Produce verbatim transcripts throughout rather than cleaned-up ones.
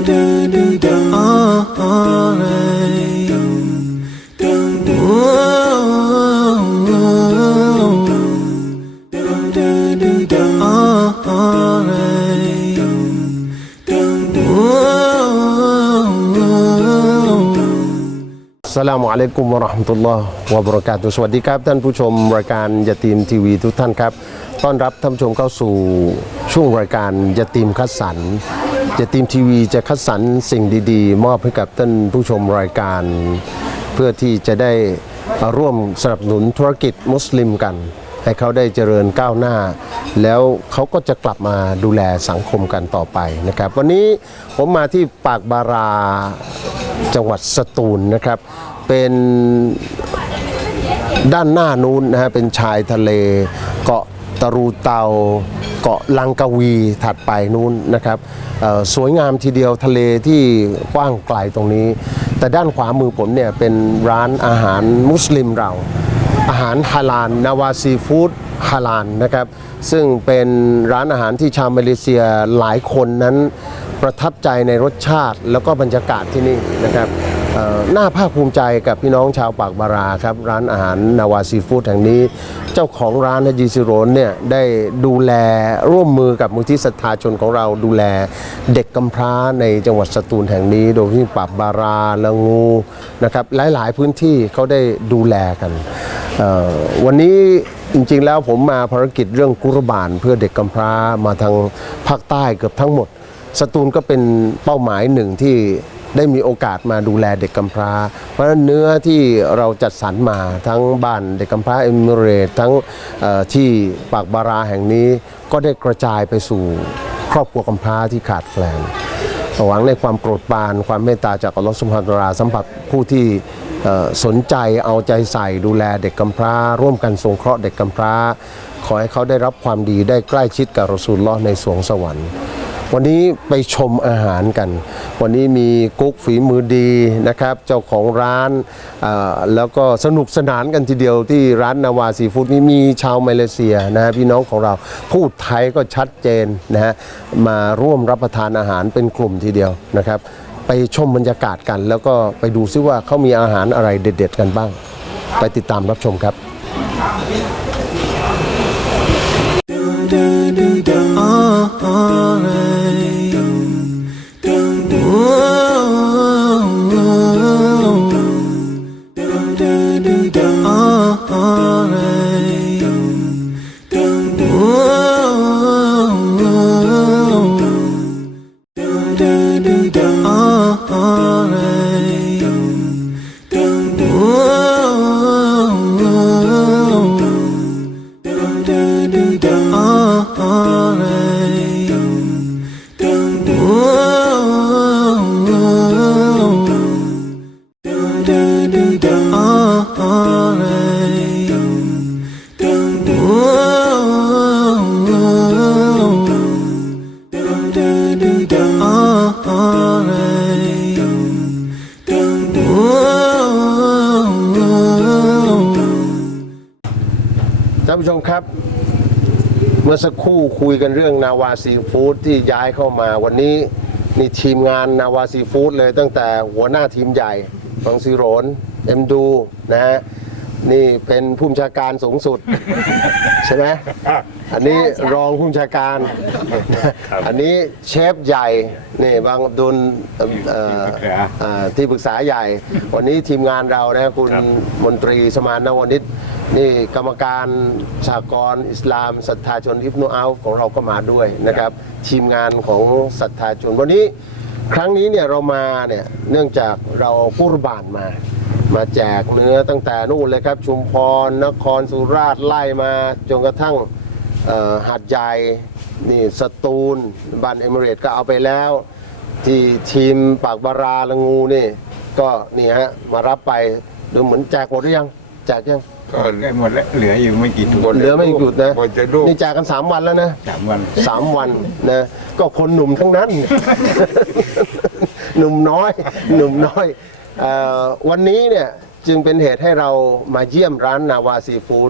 อัสสลามุอะลัยกุมวะเราะห์มะตุลลอฮ์วะบะเราะกาตุฮ์สวัสดีครับท่านผู้ชมรายการยะตีมทีวีทุกท่านครับต้อนรับท่านผู้ชมเข้าสู่ช่วงรายการยะตีมคัดสรรยะตีมทีวีจะคัดสรรสิ่งดีๆมอบให้กับท่านผู้ชมรายการเพื่อที่จะได้ร่วมสนับสนุนธุรกิจมุสลิมกันให้เขาได้เจริญก้าวหน้าแล้วเขาก็จะกลับมาดูแลสังคมกันต่อไปนะครับวันนี้ผมมาที่ปากบาราจังหวัดสตูลนะครับเป็นด้านหน้านู้นนะฮะเป็นชายทะเลเกาะตะรูเตาเกาะลังกาวีถัดไปนู้นนะครับสวยงามทีเดียวทะเลที่กว้างไกลตรงนี้แต่ด้านขวามือผมเนี่ยเป็นร้านอาหารมุสลิมเราอาหารฮาลาลนาวาซีฟู้ดฮาลาลนะครับซึ่งเป็นร้านอาหารที่ชาวมาเลเซียหลายคนนั้นประทับใจในรสชาติแล้วก็บรรยากาศที่นี่นะครับน่าภาคภูมิใจกับพี่น้องชาวปากบาราครับร้านอาหารนาวาซีฟู้ดแห่งนี้เจ้าของร้านฮะจีซิโรนเนี่ยได้ดูแลร่วมมือกับมูลที่ศรัทธาชนของเราดูแลเด็กกำพร้าในจังหวัดสตูลแห่งนี้โดยที่ปากบาราละงูนะครับหลายๆพื้นที่เขาได้ดูแลกันวันนี้จริงๆแล้วผมมาภารกิจเรื่องกุรบานเพื่อเด็กกำพร้ามาทางภาคใต้เกือบทั้งหมดสตูลก็เป็นเป้าหมายหนึ่งที่ได้มีโอกาสมาดูแลเด็กกำพร้าเพราะฉะนั้นเนื้อที่เราจัดสรรมาทั้งบ้านเด็กกำพร้าเอมิเรตทั้งที่ปากบาราแห่งนี้ก็ได้กระจายไปสู่ครอบครัวกำพร้าที่ขาดแคลนหวังในความโปรดปรานความเมตตาจากอัลลอฮฺซุบฮานะฮูวะตะอาลาสัมผัสผู้ที่สนใจเอาใจใส่ดูแลเด็กกำพร้าร่วมกันสงเคราะห์เด็กกำพร้าขอให้เขาได้รับความดีได้ใกล้ชิดกับรอซูลุลลอฮ์ในสวงสวรรค์วันนี้ไปชมอาหารกันวันนี้มีกุ๊กฝีมือดีนะครับเจ้าของร้านแล้วก็สนุกสนานกันทีเดียวที่ร้านนาวาซีฟู้ดนี้มีชาวมาเลเซียนะพี่น้องของเราพูดไทยก็ชัดเจนนะฮะมาร่วมรับประทานอาหารเป็นกลุ่มทีเดียวนะครับไปชมบรรยากาศกันแล้วก็ไปดูซิว่าเขามีอาหารอะไรเด็ดๆกันบ้างไปติดตามรับชมครับท่านผู้ชมครับเมื่อสักครู่คุยกันเรื่องนาวาซีฟู้ดที่ย้ายเข้ามาวันนี้นี่ทีมงานนาวาซีฟู้ดเลยตั้งแต่หัวหน้าทีมใหญ่บังซีโรนเอ็มดูนะฮะนี่เป็นผู้บัญชาการสูงสุดใช่ไหมอันนี้รองผู้บัญชาการอันนี้เชฟใหญ่นี่บางอับดุลที่ปรึกษาใหญ่วันนี้ทีมงานเรานะคุณมนตรีสมานนวนิชนี่กรรมการสหกรณ์อิสลามศรัทธาชนอิบนุอัลฟของเราก็มาด้วยนะครับทีมงานของศรัทธาชนวันนี้ครั้งนี้เนี่ยเรามาเนี่ยเนื่องจากเรากุรบานมามาแจกเนื้อตั้งแต่นู่นเลยครับชุมพรนครสุราษฎร์ไล่มาจนกระทั่งหาดใหญ่นี่สตูลบ้านเอมิเรตก็เอาไปแล้วที่ทีมปากบาราละงูนี่ก็นี่ฮะมารับไปดูเหมือนแจกหมดหรือยังแจกยังก็ได้หมดแล้วเหลืออยู่ไม่กี่ถุงเหลือไม่กี่ถุงนะนี่แจกกันสามวันแล้วนะสามวันสามวันนะก็คนหนุ่มทั้งนั้น หนุ่มน้อยหนุ่มน้อยวันนี้เนี่ยจึงเป็นเหตุให้เรามาเยี่ยมร้านนาวาซีฟู้ด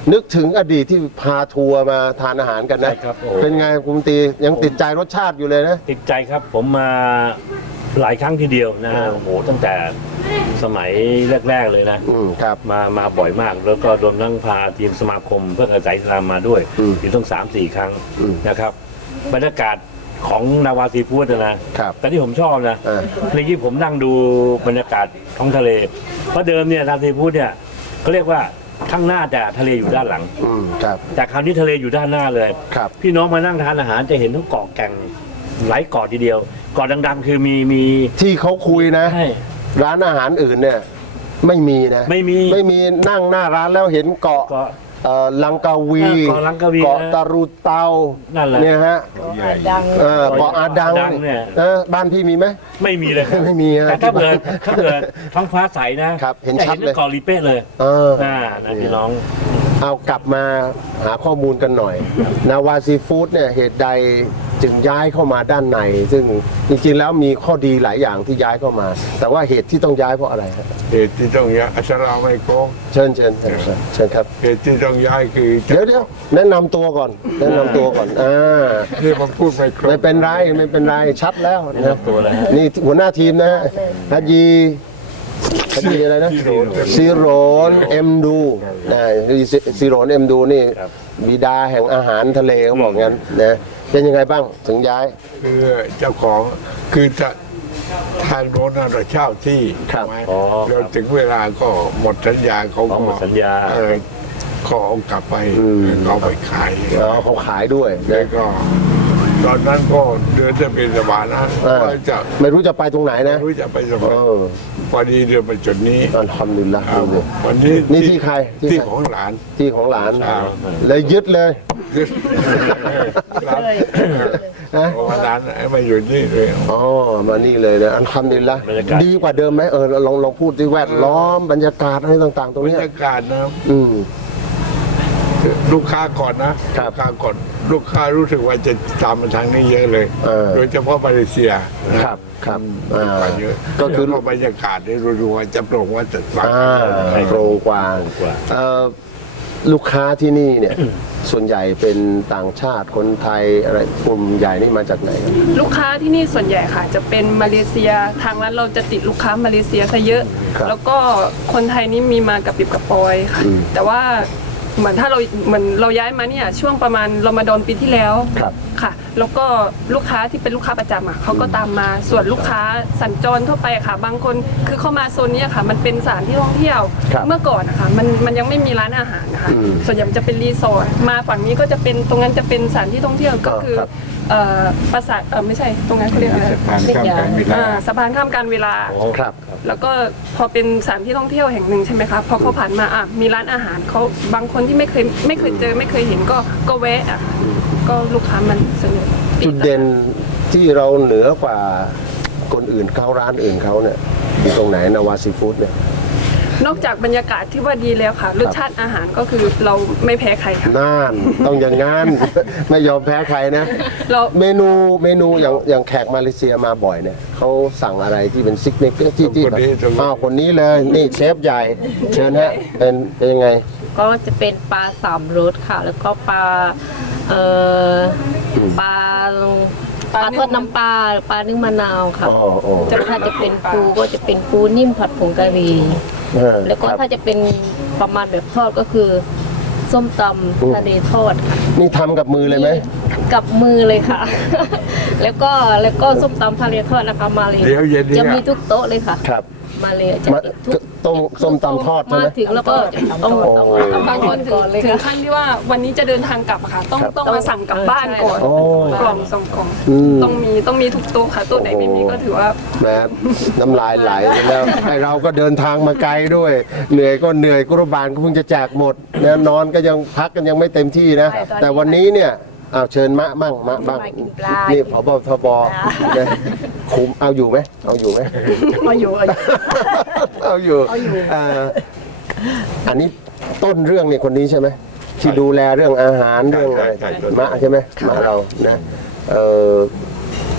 นึกถึงอดีตที่พาทัวร์มาทานอาหารกันนะใช่ครับโอ้เป็นไงคุณตียังติดใจรสชาติอยู่เลยนะติดใจครับผมมาหลายครั้งทีเดียวนะฮะเออโอ้โหตั้งแต่สมัยแรก ๆเลยนะอืมครับมามาบ่อยมาก แล้วก็รวมทั้งพาทีมสมาคมเพื่ออาศัยอิสลามมาด้วยอืมอยู่ต้องสามสี่ครั้งอืมนะครับบรรยากาศของนาวาซีฟู้ดนะครับ แต่ที่ผมชอบนะอ่าในที่ผมนั่งดูบรรยากาศท้องทะเล เพราะเดิมเนี่ยนาวาซีฟู้ดเนี่ยเขาเรียกว่าข้างหน้าแต่ทะเลอยู่ด้านหลังอืมครับแต่คราวนี้ทะเลอยู่ด้านหน้าเลยครับพี่น้องมานั่งทานอาหารจะเห็นทั้งเกาะแก่งหลายเกาะทีเดียวเกาะดังๆ คือมีมีที่เขาคุยนะใช่ร้านอาหารอื่นเนี่ยไม่มีนะไม่มีไม่มีนั่งหน้าร้านแล้วเห็นเกาะเกาะเอ่อลังกาวีเออเกาะลังกาวีเกาะตารูเตานั่นแหละเนี่ยฮะใหญ่ดังเออเกาะอาดังอาดังเนี่ยเออบ้านพี่มีไหมไม่มีเลยครับไม่มีฮะแต่ถ้าเกิดถ้าเกิดท้องฟ้าใสนะครับเห็นจะชัดเลยเกาะลีเป้เลยเออน่านะพี่น้องเอากลับมาหาข้อมูลกันหน่อย นาวาซีฟู้ดเนี่ยเหตุใดจึงย้ายเข้ามาด้านใน ซึ่งจริงๆแล้วมีข้อดีหลายอย่างที่ย้ายเข้ามา แต่ว่าเหตุที่ต้องย้ายเพราะอะไรครับเหตุที่ต้องย้ายอัสสลามุอะลัยกุมเชิญเชิญเชิญเชิญเชิญครับเหตุที่ต้องย้ายคือเดี๋ยวเดี๋ยวแนะนำตัวก่อน แนะนำตัวก่อนอ่าที่ผมพูดไม่ครบไม่เป็นไรไม่เป็นไรชัดแล้วนะแนะนำตัวแล้วฮะนี่หัวหน้าทีมนะฮะฮัจยีฮัจยีอะไรนะซีโรนเอ็มดูนะซีโรนเอ็มดูนี่ครับบิดาแห่งอาหารทะเลเขาบอกงั้นนะเป็นยังไงบ้างถึงย้ายคือเจ้าของคือจะทางโน้นน่ะเราเช่าที่ครับใช่ไหมอ๋อเราถึงเวลาก็หมดสัญญาเขาอ๋อก็หมดสัญญาเออขอเอากลับไปเอาไปขายแล้วเขาขายด้วยแล้นะวก็ ตอนนั้นก็เดือนจะเป็นสบายนะอ่าว่าจะไม่รู้จะไปตรงไหนนะไม่รู้จะไปสบายเออพอดีเดือนไปจุดนี้อัลฮัมดุลิลละครับวันนี้นี่ที่ใครที่ที่ใครของหลานที่ของหลานครับเลยยึดเลยหลานนะของหลานมาอยู่นี่เลยอ๋อมานี่เลยนะอัลฮัมดุลิลละบรรยากาศดีกว่าเดิมไหมเออลองลองพูดที่แวดล้อมบรรยากาศอะไรต่าง ๆ ตรงบรเนี้รยยากาศนะอืมลูกค้าก่อนนะครับ ลูกค้าก่อนลูกค้ารู้สึกว่าจะตามมาทางนี้เยอะเลยเออโดยเฉพาะมาเลเซียนะครับครับอืมอ่าไปเยอะก็คือแล้วบรรยากาศได้รู้ว่าจะโปร่งว่าจะฟังอ่าโปร่งกว่ากว่าเอ่อลูกค้าที่นี่เนี่ย ส่วนใหญ่เป็นต่างชาติคนไทยอะไรกลุ่มใหญ่นี่มาจากไหนครับลูกค้าที่นี่ส่วนใหญ่ค่ะ จะเป็นมาเลเซียทางร้านเราจะติดลูกค้ามาเลเซียซะเยอะครับแล้วก็คนไทยนี่มีมากับปิบกับปอยค่ะอืมแต่ว่าเหมือนถ้าเราเหมือนเราย้ายมาเนี่ยช่วงประมาณรอมฎอนปีที่แล้วครับค่ะ แล้วก็ลูกค้าที่เป็นลูกค้าประจำอ่ะเขาก็ตามมาส่วนลูกค้าสัญจรทั่วไปอะค่ะ บางคนคือเข้ามาโซนเนี้ยค่ะ มันเป็นสถานที่ท่องเที่ยวครับเมื่อก่อนนะคะมันมันยังไม่มีร้านอาหารนะคะอืมส่วนใหญ่มันจะเป็นรีสอร์ทมาฝั่งนี้ก็จะเป็นตรงนั้นจะเป็นสถานที่ท่องเที่ยวก็คือครับเอ่อปราสาทเออไม่ใช่ตรงนั้นเขาเรียกอะไรสะพานข้ามการเวลาอ่าสะพานข้ามการเวลาครับแล้วก็พอเป็นสถานที่ท่องเที่ยวแห่งหนึ่งใช่ไหมคะพอเขาผ่านมาอ่ะมีร้านอาหารเขาบางคนที่ไม่เคยไม่เคยเจอไม่เคยเห็นก็ก็แวะอ่ะก็ลูกค้ามันส่วนใหญ่จุดเด่นที่เราเหนือกว่าคนอื่นเขาร้านอื่นเขาเนี่ยอยู่ตรงไหนนาวาซีฟู้ดเนี่ยนอกจากบรรยากาศที่ว่าดีแล้วค่ะรสชาติอาหารก็คือเราไม่แพ้ใครค่ะน่านต้องอย่างงั้น ไม่ยอมแพ้ใครนะเราเมนูเมนูอย่างอย่างแขกมาเลเซียมาบ่อยเนี่ยเขาสั่งอะไรที่เป็นซิกเนเจอร์ที่ที่แบบอ้าวคนนี้เลยนี่เชฟใหญ่เชิญฮะเป็นเป็นยังไงก็จะเป็นปลาสามรสค่ะ แล้วก็ปลาเอ่อปลาปลาทอดน้ำปลาปลานึ่งมะนาวค่ะอ๋ออ๋อแต่ถ้าจะเป็นปูก็จะเป็นปูนิ่มผัดผงกะหรี่เออแล้วก็ครับถ้าจะเป็นประมาณแบบทอดก็คือ ส้มตำทะเลทอดค่ะนี่ทำกับมือเลยไหมกับมือเลยค่ะ แล้วก็แล้วก็ส้มตำทะเลทอดนะคะมาเลยเดี๋ยวเย็นนี้จะมีทุกโต๊ะเลยค่ะครับมาเลยจะมามีทุกต้มส้มตำทอดใช่ไหมมาถึงแล้วก็ต้องต้องต้องบางคนถึงก่อนเลยถึงค่ะขั้นที่ว่าวันนี้จะเดินทางกลับอะค่ะ ต้องครับต้องมาสั่งกลับบ้านก่อนโอ้กล่องสองกล่องอืมต้องมีต้องมีทุกโต๊ะค่ะโต๊ะไหนไม่มีก็ถือว่าแหมน้ำลายไหลแล้วไอเราก็เดินทางมาไกลด้วย เหนื่อยก็เหนื่อยกุรบาลก็เพิ่งจะแจกหมดนะนอนก็ยังพักกันยังไม่เต็มที่นะ แต่วันนี้เนี่ยเอาเชิญมะมั่งมะบ้างมากินปลานี่ผบทบนะคุมเอาอยู่ไหมเอาอยู่ไหมเอาอยู่เอาอยู่เอาอยู่เอ่ออันนี้ต้นเรื่องเนี่ยคนนี้ใช่ไหมที่ดูแลเรื่องอาหารเรื่องอะไรใช่ใช่มะใช่ไหมมะเรานะเออ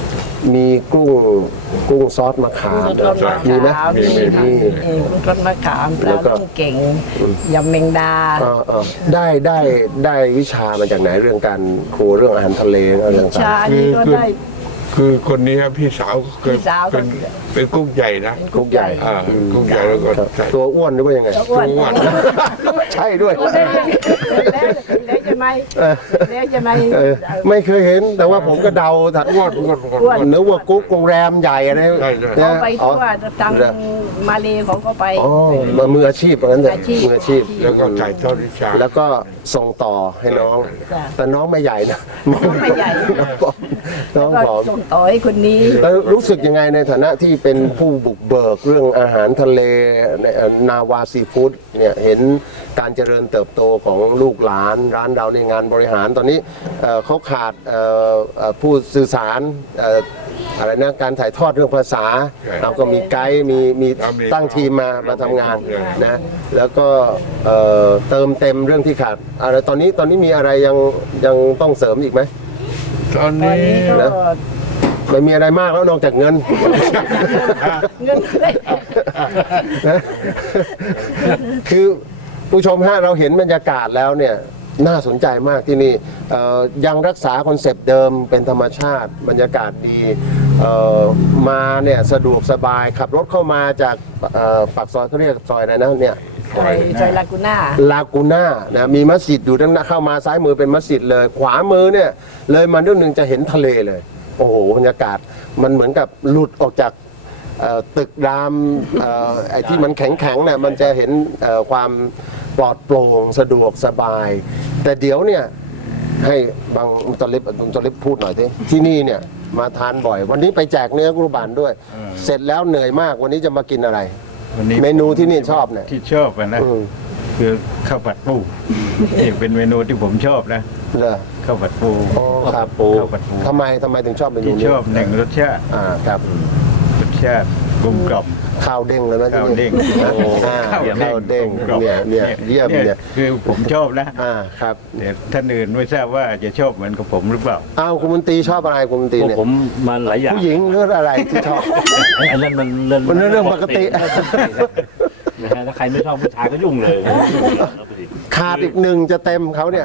มีกุ้งกุ้งซอสมะขามรสมะมีไหมขามมีมีมีเออรสมะขามปแล้ลาวก็ต้องเก่งยำแมงดาเออเออได้ได้ได้วิชามาจากไหนเรื่องการครัวเรื่องอาหารทะเลอะไรต่างชาอันนี้ก็ได้คือคนนี้ครับพี่สาวเคยพี่สาวก็เป็นเป็นกุ๊กใหญ่นะๆกุ๊กใหญ่อ่ากุ๊กใหญ่แล้วก็ครับใส่ตัวอ้วนหรือว่ายังไงอ้วนอ้วนใช่ด้วยแล้วแล้วจะไหมแล้วจะไหมเออไม่เคยเห็นแต่ว่าผมก็เดาถัดอ้วนอ้วนอ้วนอ้วนนึกว่ากุ๊กโรงแรมใหญ่อะไรใช่ใช่นี่เขายไปอ๋อทั่วทางมาเลเขาก็ไปอ๋อมืออาชีพเหมือนกันเถอะอาชีพมืออาชีพแล้วก็ถ่ายทอดวิชาแล้วก็ส่งต่อให้น้องจ้ะแต่น้องไม่ใหญ่นะน้องไม่ใหญ่น้องผอมน้องก็ผอมส่งต่อให้คนนี้แล้วรู้สึกยังไงในฐานะที่เป็นผู้บุกเบิกเรื่องอาหารทะเลในเอ่อนาวาซีฟู้ดเนี่ยเห็นการเจริญเติบโตของลูกหลานร้านเราในงานบริหารตอนนี้เอ่อเขาขาดเอ่อเอ่อผู้สื่อสารเอ่ออะไรนะการถ่ายทอดเรื่องภาษาใช่เราก็มีไกด์มีมีครับมีตั้งทีมมาครับมาทำงานใช่นะแล้วก็เอ่อเติมเต็มเรื่องที่ขาดอะไรตอนนี้ตอนนี้มีอะไรยังยังต้องเสริมอีกไหมตอนตอนนี้นี้ก็นะ ไม่มีอะไรมากแล้วนอกจากเงินเงินได้นะคือผู้ชมฮะเราเห็นบรรยากาศแล้วเนี่ยน่าสนใจมากที่นี่เอ่อยังรักษาคอนเซปต์เดิมเป็นธรรมชาติบรรยากาศดีเอ่อมาเนี่ยสะดวกสบายขับรถเข้ามาจากเอ่อปากซอยเขาเรียกซอยอะไรนะเนี่ยซอยซอยลากูน่าลากูน่านะมีมัสยิดอยู่ด้านหน้าเข้ามาซ้ายมือเป็นมัสยิดเลย ขวามือเนี่ยเลยมาเรื่องหนึ่งจะเห็นทะเลเลย โอ้โหบรรยากาศมันเหมือนกับหลุดออกจากเอ่อตึกรามเอ่อไอ้ที่มันแข็งๆเนี่ยมันจะเห็นเอ่อความปลอดโปร่งสะดวกสบาย แต่เดี๋ยวเนี่ยให้บางมุตลิบมุตลิบพูดหน่อยทีที่นี่เนี่ยมาทานบ่อย วันนี้ไปแจกเนื้อกุรบานด้วย เสร็จแล้วเหนื่อยมากวันนี้จะมากินอะไรวันนี้เมนูที่นี่ชอบเนี่ยที่ชอบอะนะอืมคือข้าวผัดปูนี่เป็นเมนูที่ผมชอบนะเหรอข้าวผัดปูอ๋อครับข้าวผัดปูทำไมทำไมถึงชอบเมนูที่นี้ชอบหนึ่งรสชาติอ่าครับรสชาติกลมกล่อมข้าวเด้งแล้วนะข้าวเด้งโอ้อ่าข้าวเด้งกลมกล่อมเนี่ยเนี่ยเยี่ยมเนี่ยคือผมชอบนะอ่าครับแต่ท่านอื่นไม่ทราบว่าจะชอบเหมือนกับผมหรือเปล่าอ้าวคุณมนตรีชอบอะไรคุณมนตรีพวกเนี่ยผมมันหลายอย่างผู้หญิงหรืออะไรที่ชอบอันนั้นมันเรื่องมันเรื่องปกตินะฮะถ้าใครไม่ชอบผู้ชายก็ยุ่งเลยขาดอีกหนึ่งจะเต็มเขาเนี่ย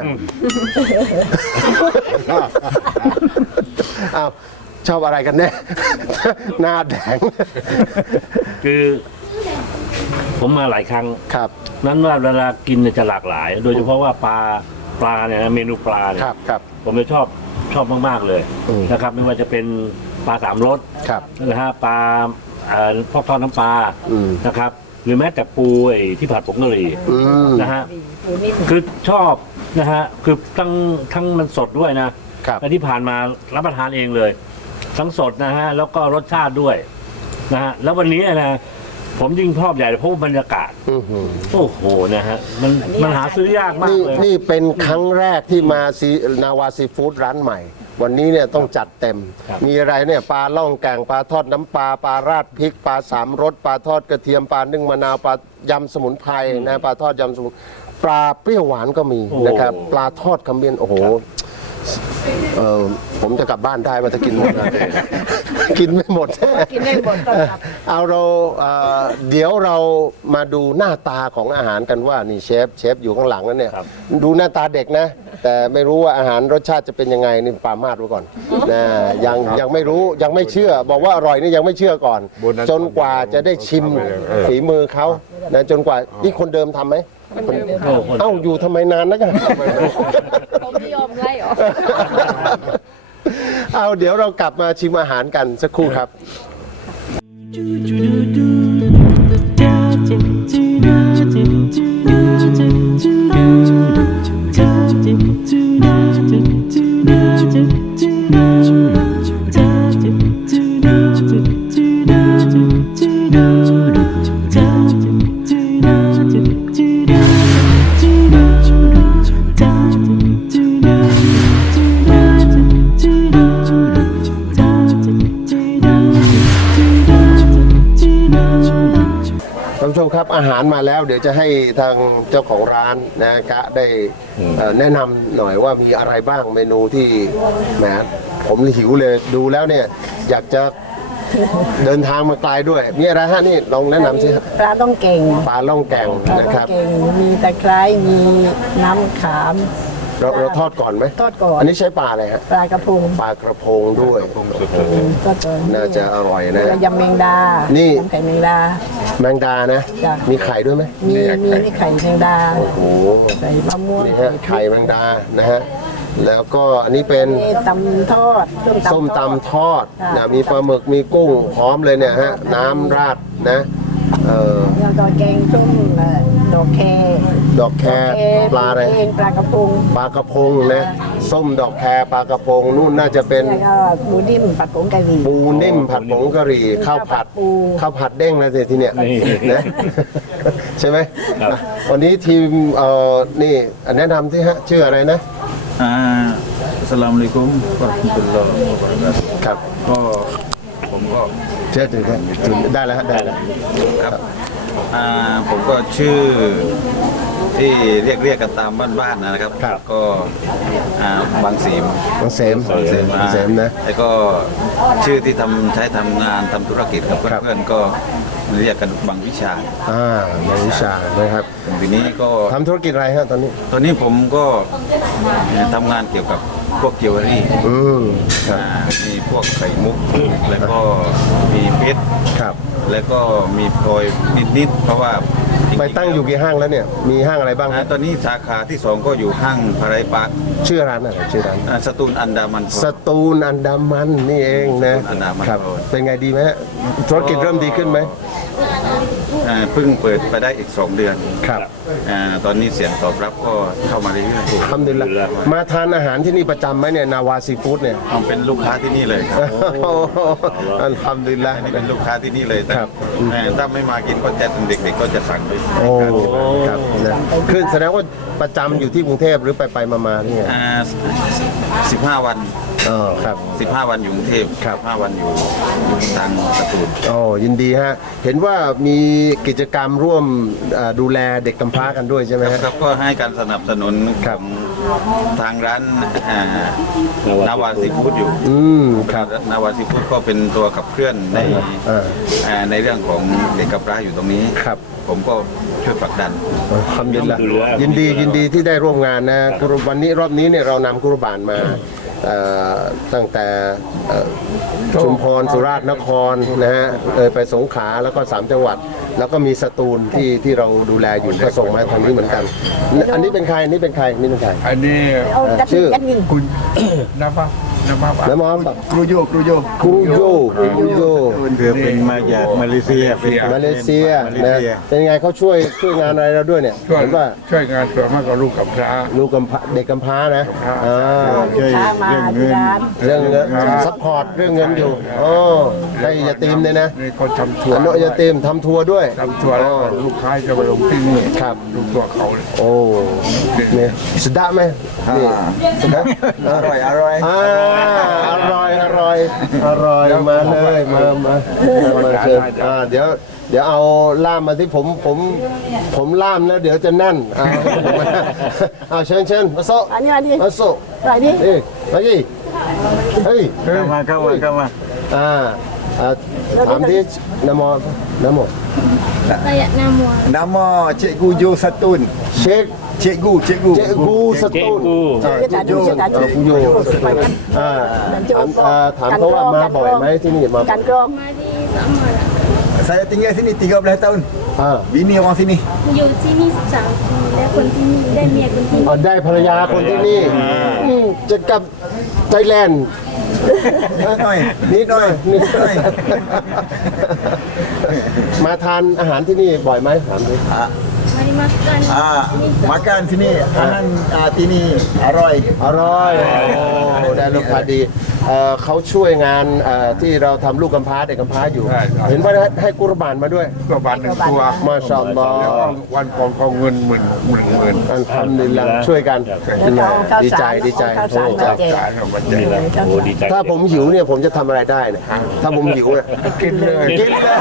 อ้าวชอบอะไรกันแน่ หน้าแดงคือ ผมมาหลายครั้งครับนั้นว่าเวลากินเนี่ยจะหลากหลาย โดยเฉพาะว่าปลาปลาเนี่ยนะเมนูปลาเนี่คยรับครับผมจะชอบชอบมากๆเลยอืมนะครับ ไม่ว่าจะเป็นปลาสามรสครับนะฮะปลาเอ่อพอกทอดน้ำปลาอืมนะครับ หรือแม้แต่ปูไอ้ที่ผัดผงกะหรี่อืมนะฮะปูนิ่มคือชอบนะฮะคือทั้งทั้งมันสดด้วยนะครับ และที่ผ่านมารับประทานเองเลย ทั้งสดนะฮะแล้วก็รสชาติด้วยนะฮะแล้ววันนี้นะผมยิ่งชอบใหญ่เลยเพราะว่าบรรยากาศอื้อหือโอ้โหนะฮะมันมันหาซื้อยากมากนี่เลยนี่เป็นครั้งแรกที่มาซีนาวาซีฟู้ดร้านใหม่ วันนี้เนี่ยต้องจัดเต็ม มีอะไรเนี่ยปลาล่องแกงปลาทอดน้ำปลาปลาราดพริกปลาสามรสปลาทอดกระเทียมปลานึ่งมะนาวปลายำสมุนไพรนะปลาทอดยำสมุนปลาเปรี้ยวหวานก็มีนะครับปลาทอดขมิ้นโอ้โหเออผมจะกลับบ้านได้มาจะกินหมดนะ กินไม่หมดกินได้หมดต้องกลับเอาเราเอ่อเดี๋ยวเรามาดูหน้าตาของอาหารกันว่านี่เชฟเชฟอยู่ข้างหลังนั่นเนี่ยครับดูหน้าตาเด็กนะ แต่ไม่รู้ว่าอาหารรสชาติจะเป็นยังไงนี่ปรามาสไว้ก่อนนะยังยังไม่รู้ยังไม่เชื่อ บอกว่าอร่อยนี่ยังไม่เชื่อก่อนโบนัสจนกว่าจะได้ชิมเออฝีมือเขานะจนกว่านี่คนเดิมทำไหมคนเดิมโอ้โหเอ้าอยู่ทำไมนานนักอะผมไม่ยอมไล่ออกเอาเดี๋ยวเรากลับมาชิมอาหารกันสักครู่ครับ Da มครับอาหารมาแล้วเดี๋ยวจะให้ทางเจ้าของร้านนะกะได้เอ่อแนะนำหน่อยว่ามีอะไรบ้างเมนูที่แหมผมหิวเลยดูแล้วเนี่ยอยากจะเดินทางมาไกลด้วยมีอะไรฮะนี่ลองแนะนำสิครับปลาต้องเก่งปลาล่องแก่งปลานะต้อครับงเก่ง มีตะไคร้มีน้ำขามเราเราทอดก่อนไหมทอดก่อนอันนี้ใช้ปลาอะไรฮะปลากระพงปลากระพงด้วยทอดก่อนน่าจะอร่อยนะแล้วยำแมงดานี่ยำไข่แมงดาแมงดานะจ้ะมีไข่ด้วยไหมมีมีนี่ไข่แมงดาโอ้โหใส่มะม่วงนี่ฮะไข่แมงดานะฮะแล้วก็อันนี้เป็นนี่ตำทอดส้มตำทอดค่ะนะมีปลาหมึกมีกุ้งพร้อมเลยเนี่ยฮะน้ำราดนะเอ่อแล้วก็แกงส้มเอ่อดอกแคดอกแครปลาอะไรเองปลากระพงปลากระพงนะส้มดอกแครปลากระพงนู่นน่าจะเป็นแล้วก็หมูนิ่มผัดผงกะหรี่ปูนิ่มผัดผงกะหรี่ข้าวผัดปูข้าวผัดเด้งแล้วสิทีเนี้ยนี่นะใช่ไหมครับวันนี้ทีมเอ่อนี่แนะนำสิฮะชื่ออะไรนะอ่าอัสสลามุอะลัยกุมวะเราะห์มะตุลลอฮ์วะบะเราะกาตุฮ์ครับก็ผมก็เชื่อถือครับถือได้แล้วฮะได้แล้วครับอ่าผมก็ชื่อที่เรียกเรียกกันตามบ้านๆนะครับ ก็อ่าบางสีมน้องเสมบางเสมน้องเสมนะแล้วก็ชื่อที่ทำใช้ทำงานทำธุรกิจกับครับเพื่อนๆก็เรียกกันบางวิชาอ่าในวิชานะครับทีนี้ก็ทำธุรกิจอะไรฮะตอนนี้ตอนนี้ผมก็ทำงานเกี่ยวกับพวกเกียวเวลรี่อืมครับอ่ามีพวกไข่มุก แล้วก็มีเพชรครับแล้วก็มีพลอยนิดๆเพราะว่าจริๆไปตั้งอยู่กี่ห้างแล้วเนี่ย มีห้างอะไรบ้างอ่าฮะตอนนี้สาขาที่สองก็อยู่ห้างพารายปาร์คชื่อร้านอะไรชื่อร้านอ่าสตูลอันดามันสตูลอันดามันนี่เองนะสตูลอันดามันครับเป็นไงดีไหมฮะธุรกิจเริ่มดีขึ้นไหมอ่าเพิ่งเปิดไปได้อีกสองเดือนครับอ่าตอนนี้เสียงตอบรับก็เข้ามาเรื่อยๆทำดีละมาทานอาหารที่นี่ประจำไหมเนี่ยนาวาซีฟู้ดเนี่ยเอาเป็นลูกค้าที่นี่เลยครับอัลฮัมดุลิลละอันนี้เป็นลูกค้าที่นี่เลยแต่ครับเอ่อถ้าไม่มากินก็จะเด็กๆก็จะสั่งไปโอ้ครับนะคือแสดงว่าประจำอยู่ที่กรุงเทพหรือไปไปมามาๆนี่ไงอ่าสิบห้าวันอ๋อครับสิบห้าวันอยู่กรุงเทพครับสิบห้าวันอยู่ทางสตูลอ๋อยินดีฮะ เห็นว่ามีกิจกรรมร่วมเอ่อดูแลเด็กกำพร้ากันด้วยใช่ไหมฮะครับก็ให้การสนับสนุนคขรัอบ งทางร้านอ่านาวาซีฟู้ดอยู่อืมครับนาวาซีฟู้ดก็เป็นตัวขับเคลื่อนในอ่าอ่าในเรื่องของเด็กกำพร้าอยู่ตรงนี้ครับผมก็ช่วยผลักดันทำยินละยินดียินดีที่ได้ร่วมงานนะกุรวันนี้รอบนี้เนี่ยเรานำกุรบานมาเอ่อตั้งแต่เอ่อชุมพรสุราษฎร์นครนะฮะเอ่อไปสงขลาแล้วก็สามจังหวัด แล้วก็มีสตูลที่ที่เราดูแลอยู่ก็ส่งมาทางนี้เหมือนกัน อันนี้เป็นใครอันนี้เป็นใครอันนี่เป็นใครอันนี้เอาจัดชื่อจัดยิงคุณ น้ำปะน้ำปะน้ำมอมแบบครูโยครูโยครูโยครูโยคือเป็นมาจากมาเลเซียเป็นมาเลเซียนะเป็นไงเขาช่วยช่วยงานอะไรเราด้วยเนี่ยช่วยเห็นว่าช่วยงานส่วนมากกับลูกกับพระลูกกำพร้าเด็กกำพร้านะอ่าลูกค้ามาที่ร้านเรื่องเงินซัพพอร์ตเรื่องเงินอยู่โอ้ได้ยาตีมเลยนะนี่เขาทำทัวอร์นุยาตีมทำทัวร์ด้วยทำทัวร์แล้วก็ลูกค้าจะไปลงที่นี่ครับลูกทัวร์เขาเลยโอ้เนี่ยสุดดะไหมนี่สุดดะอร่อยอร่อยอ่าอร่อยอร่อยอร่อยมาเลยมามามาเชิญอ่าเดี๋ยวเดี๋ยวเอาล่ามมาที่ผมผมผมล่ามแล้วเดี๋ยวจะแน่นเอาเอาเชิญเชิญมาโซะอันนี้อันนี้มาโซะอะไรนี่นี่มาดิเฮ้ยเข้ามาเข้ามาเข้ามาอ่าอ่าถามที่นโมนโม Kayak nama. Nama Cikgu Jo Satun. เช็ค Cikgu, Cikgu. เจกูสตูน Dia tak ada, dia tak ada. กูอยู่อ่าถามอ่าถามเขาว่ามาบ่อยไหมที่นี่มา Kan krong. Mari sama lah. Saya tinggal sini tiga belas tahun. อ่า Bini orang sini. Yo sini satu. Dah continue. Dah niat continue. อ๋อได้ภรรยาคนที่นี่อืมจะกลับไทยแลนด์หน่อยนิดหน่อยนิดหน่อยหน่อยมาทานอาหารที่นี่บ่อยไหมถามดิ Mari makan. Ah, makan sini. Ahan ah, sini aroy. อร่อยโอ้ได้ลูกค้าดีเอ่อเขาช่วยงานเอ่อที่เราทำลูกกำพร้าเด็กกำพร้าอยู่ใช่ใช่เห็นว่าให้กุรบานมาด้วยก็บาทหนึ่งตัวมาชาอัลลอฮ์วันของของเงินหมื่นหมื่นหมื่นอัลฮัมดุลิลลาห์ช่วยกันแล้วก็เอาข้าวดีใจสารดีใจเอาข้าวสารโอ้มาแจกสารของมันแจนี่กแหละโอ้ดีใจถ้าผมหิวเนี่ยผมจะทำอะไรได้เนี่ยถ้าผมหิวเนี่ยกินเลยกินเลย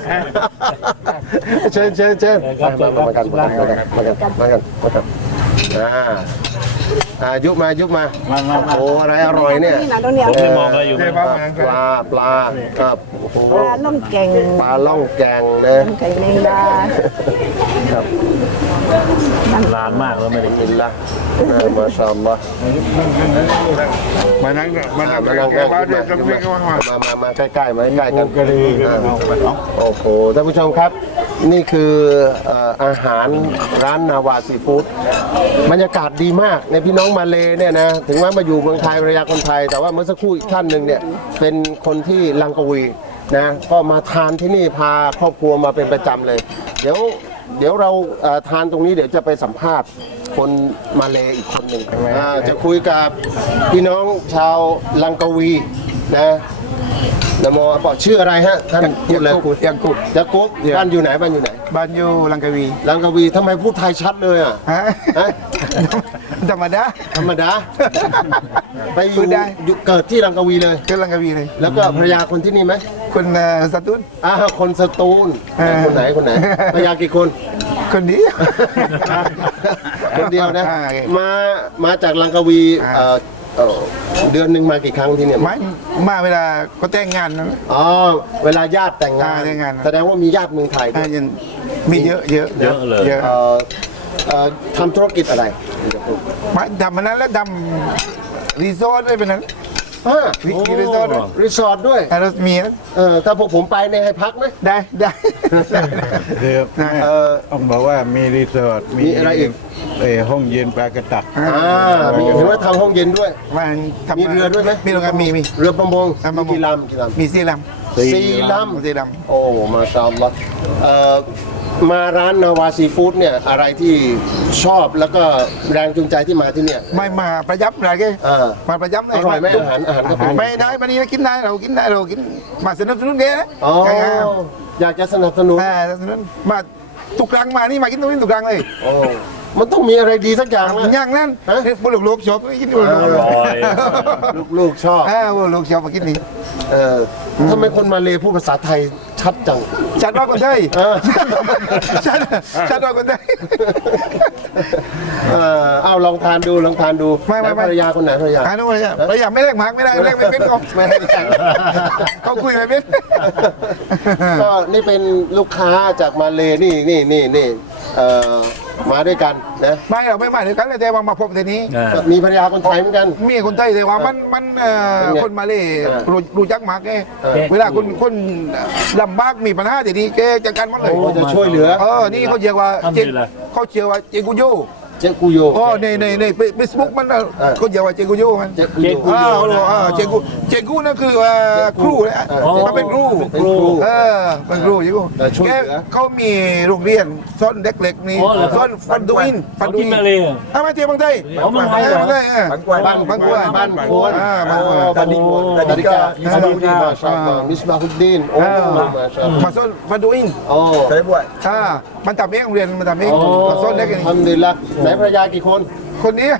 เชิญเชิญเชิญมามามากันมากันมากันมากันมากันอ่าอ่ายุบมายุบมาโอ้อะไรอร่อยเนี่ยนี่นะตรงเนี้ยผมไม่มองอะไรอยู่ได้นะบ้างปลาปลาครับโอ้โหปลาล่องแกงปลาล่องแกงนะไก่แมงดาครับนานมากแล้วไม่ได้กิกินนละอ่ามาชาอัลลอฮ์มานั่งมานั่งมานั่งแกใกล้บ้านๆเด็กจะวิ่งเข้ามามามามาใกล้ๆมาใกล้ๆกันอ่าโอ้โหท่านผู้ชมครับ นี่คือเอ่ออาหารร้านนาวาซีฟู้ดบรรยากาศดีมากในพี่น้องมาเลเนี่ยนะถึงว่ามาอยู่เมืองไทยภรรยาคนไทย แต่ว่าเมื่อสักครู่อีกท่านหนึ่งเนี่ยเป็นคนที่ลังกาวีนะก็มาทานที่นี่พาครอบครัวมาเป็นประจำเลย เดี๋ยวเดี๋ยวเราเอ่อทานตรงนี้เดี๋ยวจะไปสัมภาษณ์คนมาเลอีกคนหนึ่งอ่าจะคุยกับพี่น้องชาวลังกาวีนะนะโมบอกชื่ออะไรฮะท่านพูดเลยยังกุบยากุบบ้านอยู่ไหนบ้านอยู่ไหนบ้านอยู่ลังกาวีลังกาวีทำไมพูดไทยชัดเลยอ่ะฮะฮะธรรมดาธรรมดา ไปอพูยู่ดได้อยู่เกิดที่ลังกาวีเลยก็ลังกาวีเลยแล้วก็ภรรยาคนที่นี่ไหมคนเอ่อสตูลอ่าคนสตูลเออคนไหนคนไหนภรรยากี่คนคนนี้คนเดียวนะอ่าโอเคมามาจากลังกาวีอ่าเอ่อเอ่อเดือนหนึ่งมากี่ครั้งที่เนี่ยไม่มาเวลาก็แต่งงานนะอ๋อเวลาญาติแต่งงานอ่าแต่งงานแสดงว่ามีญาติเมืองไทยด้อ่าวยยังมีเยอะเยอะเยอะเลยเยอะเอ่อเอ่อทำธุรกิจอะไรมาทำมันนั้นแล้วทำรีสอร์ทด้วยเป็นนั้นอ่ามีมีรีสอร์ทด้วยรีสอร์ทด้วยอ่าเรามีนะเออถ้าพวกผมไปเนี่ยให้พักไหมได้ได้เดี๋ยวได้เออต้องบอกว่ามีรีสอร์ทมีอะไรอีกเออห้องเย็นปลากระตักอ่ามีเห็นว่าทำห้องเย็นด้วยมันทำมีเรือด้วยไหมมีโรงงานมีมีเรือประมงอ่าประมงมีกี่ลำกี่ลมีสี่ลำำสี่ลสี่ลำโอ้มาชาอัลลอฮ์เอ่อมาร้านนาวาซีฟู้ดเนี่ยอะไรที่ชอบแล้วก็แรงจูงใจที่มาที่เนี่ยำไม่มาประยับอะไรแกอ่ามาประยับเลอย ร่อยไหมอาหารอาหารก็เป็นไม่ได้วันนี้กินได้เรากินได้เรากินมาสนับสนุนแกนะอ๋ออยากจะสนับสนุนอ่าสนับสนุนมาทุกครั้งมานี่มากินตรงนี้ทุกครั้งเลยโอ้มันต้องมีอะไรดีสักอย่างนะอย่างนั้นฮะพวกลูกๆชอบกินพวกอร่อยลูกๆชอบอ่าพวกลูกชอบมากินนี่เออทำไมคนมาเลพูดภาษาไทยชัดจังชัดว่าคนไทยเออชัดชัดว่าคนไทยเออเอาลองทานดูลองทานดูไม่ไม่ไม่ภรรยาคนไหนภรรยาอ่านู้นเลยเราอยากไม่แลกหมากไม่ได้แลกไม่เป็นก็ไม่ให้แลกเขาคุยไม่เป็นก็นี่เป็นลูกค้าจากมาเลนี่นี่นี่นี่เอ่อมาด้วยกันนะไม่เราไม่มาด้วยกันเลยแต่ว่ามาพบทีนี้อ่ามีภรรยาคนไทยเหมือนกันมีคนไทยแต่ว่ามันมันเอ่อเป็นไงคนมาเลยเออรู้รู้จักหมากแกเออเวลาคนคนลำบากมีปัญหาทีนี้แกจัดการหมันเลยโอ้จะช่วยเหลือเออนี่เขาเรียกว่าเจงเขาเชื่อว่าเจกุโยเจ๊กุโยอ๋อในในในเฟซบุ๊กมันน่ะเออเขาเรียกว่าเจกุโยมันเจ๊กุโยกุโยอ้าวอ่าเจกุเจกุนั่นคือว่าครูนะเออเขาเป็นครูเป็นครูเออเป็นครูอยู่แต่ช่วยเหลือแกเขามีโรงเรียนสอนเด็กเล็กนี่อ๋อเหรอครับสอนฟันดูอินฟัเขานดูกินอินมาเลยเหรออ่ะมาเที่ยวเมืองไทยอ๋อเมืองไทยเหรอเมืองไทยอ่ะบ้านบางกวางบ้านควรอ่าบ้านควรบ้านควรตาดิกาอิสมาฮุดดีนมาชาอัลลอฮ์มิสบาฮุดดีนโอ้เออมาชาอัลลอฮ์มาสอนฟันดูอินโอ้ Saya buat อ่ามันทำเองโรงเรียนมันทำเองโอ้มาสอนเด็กทำดีละไหนภรรยากี่คนคนนี้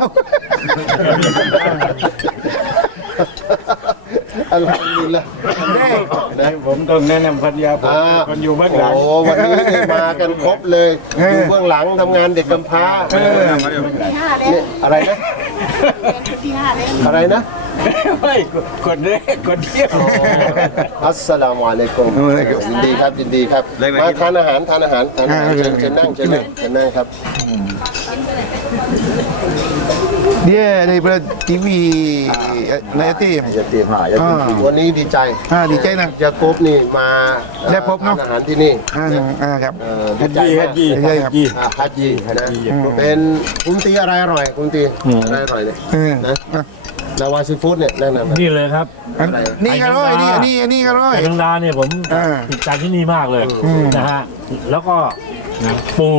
อัลฮัมดุลิลละนะผมต้องแนะนำภรรยาผมอ่าคนอยู่เบื้องหลังโอ้วันนี้นี่มากันครบเลยอยู่เบื้องหลังทำงานเด็กกำพร้าเนี่ยอะไรนะอะไรนะไม่คนแรกคนเดียวอัสสลามุอะลัยกุมยินดีครับยินดีครับมาทานอาหารทานอาหารทานอาหารเชิญเชิญนั่งเชิญนั่งเชิญนั่งครับ dia daripada T V Naya Tim อย่าเตรียมหาอย่าเตรียมผิดวันนี้ดีใจอ่าดีใจนะยาโกบนี่มาได้พบเนอะทอาหารที่นี่อ่านะอ่าครับเอ่อดีใจมากฮัจญีใช่ครับอ่าฮัจญีนะเป็นคุณตีอะไรอร่อยคุณตีอะไรอร่อยเนี่ยเออนะนาวาซีฟู้ดเนี่ยแนะนำนี่เลยครับอันนี่ก็ร้อยนี่นี่นี่ก็ร้อยไก่ทางดาเนี่ยผมอ่าติดใจที่นี่มากเลยนะฮะแล้วก็นะปู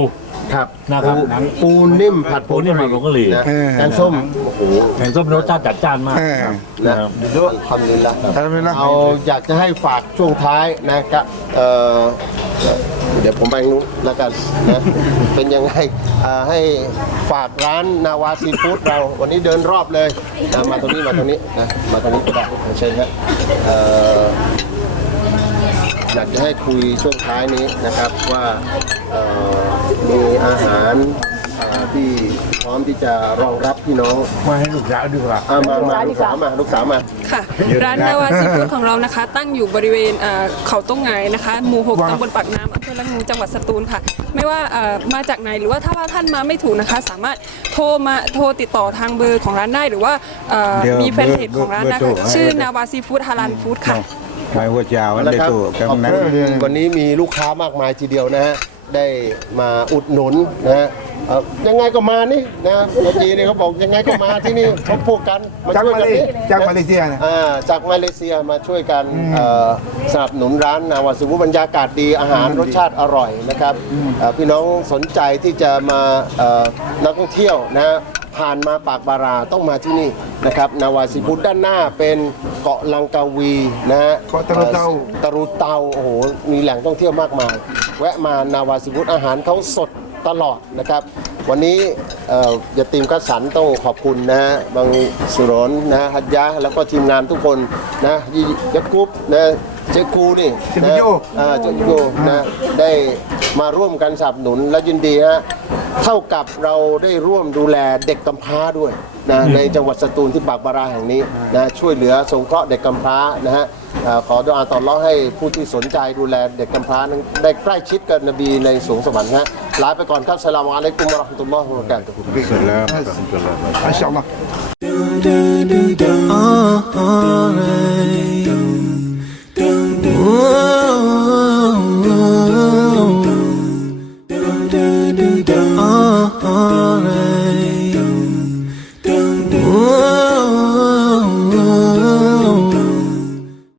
ครับนะครับปูปูนิ่มผัดปูนิ่มผัดผงกะหรี่นะแกงส้มโอ้โหแกงส้มรสชาติจัดจ้านมากเออนะทำดีละทำดีละเอาอยากจะให้ฝากช่วงท้ายนะครับเอ่อเดี๋ยวผมไปนู้นแล้วกันนะเป็นยังไงเอ่อให้ฝากร้านนาวาซีฟู้ดเราวันนี้เดินรอบเลยนะมาตรงนี้มาตรงนี้นะมาตรงนี้ก็ได้เชิญครับเอ่ออยากจะให้คุยช่วงท้ายนี้นะครับว่าเอ่อมีอาหารอ่าที่พร้อมที่จะรองรับพี่น้องมาให้ลูกสาวดีกว่าอ่ามามาลูกสาวมาลูกสาวมาค่ะ ร้านนาวาซีฟู้ดของเรานะคะ ตั้งอยู่บริเวณเอ่อเขาต้งไงนะคะ หมู่หกว้าวตำบลปากน้ำอำเภอละงูจังหวัดสตูลค่ะ ไม่ว่าเอ่อมาจากไหนหรือว่าถ้าว่าท่านมาไม่ถูกนะคะ สามารถโทรมาโทรติดต่อทางเบอร์ของร้านได้หรือว่าเอ่อเดี๋ยวมีแฟนเพจของร้านนะเบอคะร์โทรชื่อนาวาซีฟู้ดฮาลาลฟู้ดค่ะไม่ว่าจะวันนะได้ครับตัวขอบกำนั้นคุณวันนี้มีลูกค้ามากมายทีเดียวนะฮะได้มาอุดหนุนนะฮะเอ่อยังไงก็มานี่นะเมื่อกี้นี่เขาบอกยังไงก็มาที่นี่พบพวกกันมาจากช่วยมากันเลนี่จากมาเลเซียนะอ่าจากมาเลเซียมาช่วยกันเอ่อสนับสนุนร้านนาวาซีฟู้ดบรรยากาศดีอาหารรสชาติอร่อยนะครับเอ่อพี่น้องสนใจที่จะมาเอ่อนักท่องเที่ยวนะฮะผ่านมาปากบาราต้องมาที่นี่นะครับนาวาซีฟู้ดด้านหน้าเป็นเกาะลังกาวีนะฮะเกาะตะรุเตาตะรุเตาโอ้โหมีแหล่งท่องเที่ยวมากมาย แวะมานาวาซีฟู้ดอาหารเขาสดตลอดนะครับ วันนี้เอ่อยาตีมกัสสันต้องขอบคุณนะฮะบางสุรนนะฮัจยะแล้วก็ทีมงานทุกคนนะยี่ยักกุ๊บนะเจกูนี่เจกูนะโยอ่าเจกูโยนะได้มาร่วมกันสนับสนุนและยินดีฮะเท่ากับเราได้ร่วมดูแลเด็กกำพร้าด้วยนะในจังหวัดสตูลที่ปากบาราแห่งนี้นะช่วยเหลือสงเคราะห์เด็กกำพร้านะฮะอ่าขอดุอาต่ออัลเลาะห์ให้ผู้ที่สนใจดูแลเด็กกำพร้านั้นได้ใกล้ชิดกับนบีในสวงสวรรค์ฮะลาไปก่อนครับสลามอะลัยกุมวะเราะห์มะตุลลอฮ์วะบะเราะกาตุฮ์มาชาอัลลอฮ์ do do do do. Uh, uh,